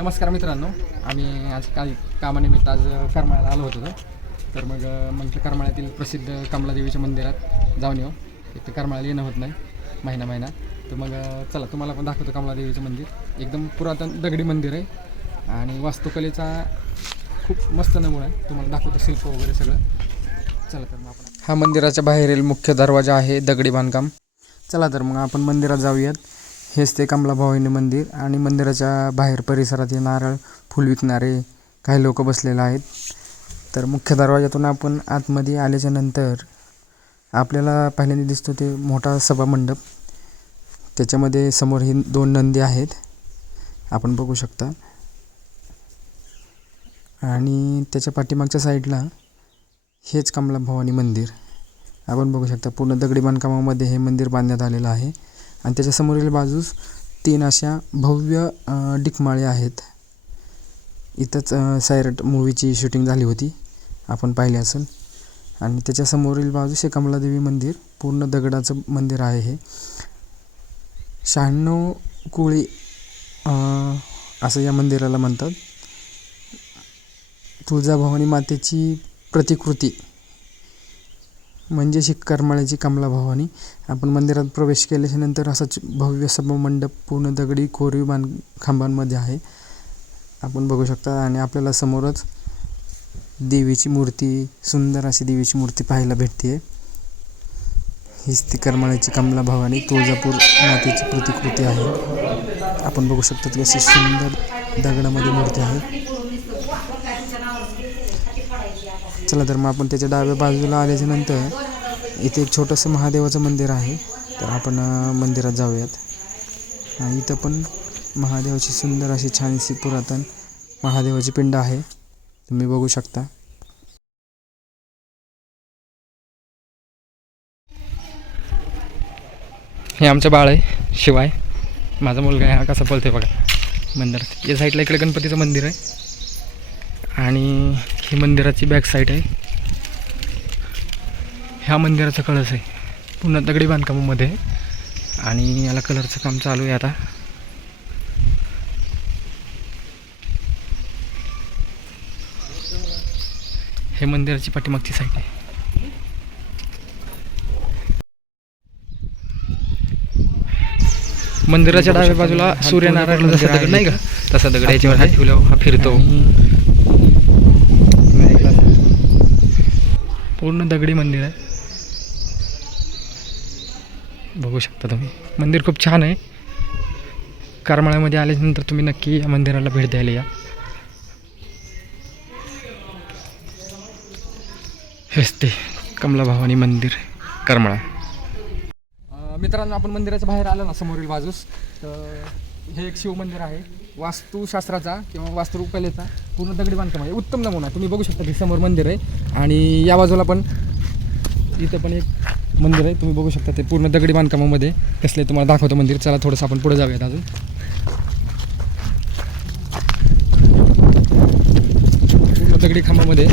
नमस्कार मित्रांनो, आम्ही आज काही कामानिमित्त आज करमाळ्याला आलो होतो. तर मग म्हटलं करमाळ्यातील प्रसिद्ध कमलादेवीच्या मंदिरात जाऊन येऊ. एक तर करमाळ्याला येणं होत नाही महिना. तर मग चला तुम्हाला पण दाखवतो कमलादेवीचं मंदिर. एकदम पुरातन दगडी मंदिर आहे आणि वास्तुकलेचा खूप मस्त नमुना आहे. तुम्हाला दाखवतो शिल्प वगैरे सगळं. चला तर मग आपण हा मंदिराच्या बाहेरील मुख्य दरवाजा आहे, दगडी बांधकाम. चला तर मग आपण मंदिरात जाऊयात. हेच ते कमलाभवानी मंदिर आणि मंदिराच्या बाहेर परिसरात नारळ फूल विकणारे काही लोक बसलेले आहेत. तर मुख्य दरवाजातून आपण आतमध्ये आल्याच्या नंतर आपल्याला पहिल्यांदा दिसतो ते मोठा सभामंडप. त्याच्यामध्ये समोर ही 2 नंदी आहेत, आपण बघू शकता. आणि त्याच्या पाठीमागच्या साईडला हेच कमलाभवानी मंदिर आपण बघू शकता. पूर्ण दगडी बांधकामामध्ये हे मंदिर बांधण्यात आलेलं आहे. आणि त्याच्या समोरील बाजूस 3 अशा भव्य डिकमाळे आहेत. इथंच सैराट मूवीची शूटिंग झाली होती, आपण पाहिली असेल. आणि त्याच्या समोरील बाजूस हे कमलादेवी मंदिर पूर्ण दगडाचं मंदिर आहे. हे 96 कुळी असं या मंदिराला म्हणतात. तुळजाभवानी मातेची प्रतिकृती म्हणजे करमाळ्याची कमलाभवानी. आपण मंदिरात प्रवेश केल्याच्यानंतर असाच भव्य सभामंडप पूर्ण दगडी कोरीव खांबांमध्ये आहे, आपण बघू शकता. आणि आपल्याला समोरच देवीची मूर्ती, सुंदर अशी देवीची मूर्ती पाहायला भेटते. हीच ती करमाळ्याची कमलाभवानी तुळजापूर मातेची प्रतिकृती आहे. आपण बघू शकता की अशी सुंदर दगडामध्ये मूर्ती आहे. चला तर मग आपण त्याच्या डाव्या बाजूला आल्याच्या नंतर इथे एक छोटंसं महादेवाचं मंदिर आहे. तर आपण मंदिरात जाऊयात. इथं पण महादेवाची सुंदर अशी छानशी पुरातन महादेवाची पिंड आहे, तुम्ही बघू शकता. हे आमचं बाळ आहे शिवाय, माझा मुलगा आहे. हा कसा पळते बघा मंदिरात. या साईडला इकडे गणपतीचं मंदिर आहे आणि ही मंदिराची बॅक साईड आहे. ह्या मंदिराचा कळस आहे पूर्ण दगडी बांधकामामध्ये आणि याला कलरचं काम चालू आहे आता. हे मंदिराची पाठीमागची साईड आहे. मंदिराच्या डाव्या बाजूला सूर्यनारायण जसा दगड नाही का, तसा दगड याच्यावर हात ठेवल्यावर हा फिरतो. पूर्ण दगडी मंदिर आहे, बघू शकता तुम्ही. मंदिर खूप छान आहे. करमाळ्यामध्ये आल्यानंतर तुम्ही नक्की या मंदिराला भेट द्यायला या. हेच ते कमलाभवानी मंदिर करमाळा. मित्रांनो, आपण मंदिराच्या बाहेर आलो ना, समोरील बाजूस तर हे एक शिव मंदिर आहे. वास्तुशास्त्राचा किंवा वास्तुकलेचा पूर्ण दगडी बांधकाम आहे, उत्तम नमुना. तुम्ही बघू शकता की समोर मंदिर आहे आणि या बाजूला पण इथं पण एक मंदिर आहे, तुम्ही बघू शकता. ते पूर्ण दगडी बांधकामामध्ये कसले तुम्हाला दाखवतो मंदिर. चला थोडंसं आपण पुढे जाऊयात अजून. पूर्ण दगडी खांबामध्ये